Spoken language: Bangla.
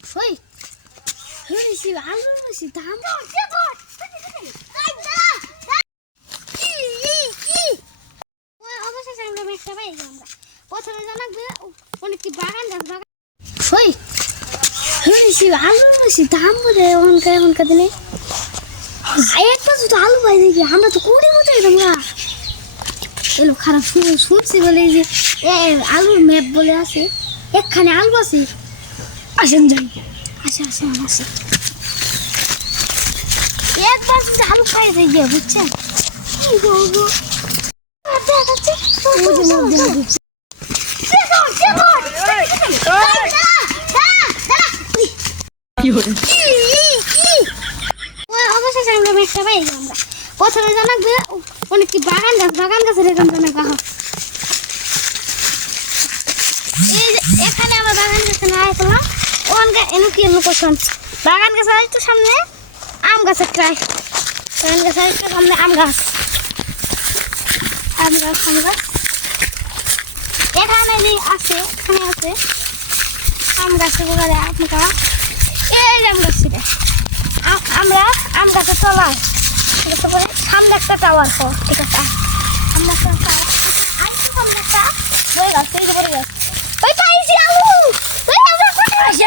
ওই শুনেছি আলু বেশি দাম অবশেষে আমরা একটা পাই আমরা প্রথমে জানাবে অনেক বাগান গাছ বাগান ওই শুনেছি আলু বেশি দাম বলে এখনকার দিনে একটা শুধু আলু পাই দেখি আমরা তো কুড়ি মতো আমরা এলো খারাপ শুনছি বলে যে আলুর ম্যাপ বলে আছে একখানে আলু আছে আসেন যাই আসেন একবার শুধু আলু খাই গিয়ে বুঝছেন অবশেষে আমরা একটা পাই আমরা প্রথমে জানাবে অনেক বাগান গাছের এরকম জানা গাহ এখানে আমরা বাগান গাছে না আসলাম ওখানকার এনুকি লোকেশন বাগান গাছ আছে তো সামনে আম গাছের ট্রাই বাগান গাছ আছে সামনে আম গাছ এখানে যে আছে এখানে আছে আম গাছের উপরে আম গাছ এই আম গাছ আমরা আম গাছের তলায় সামনে একটা টাওয়ার ঠিক আছে আমরা সামনে একটা বই গাছ এই বই গাছ ওই পাইছি আলু ওই আমরা কোথায় আসি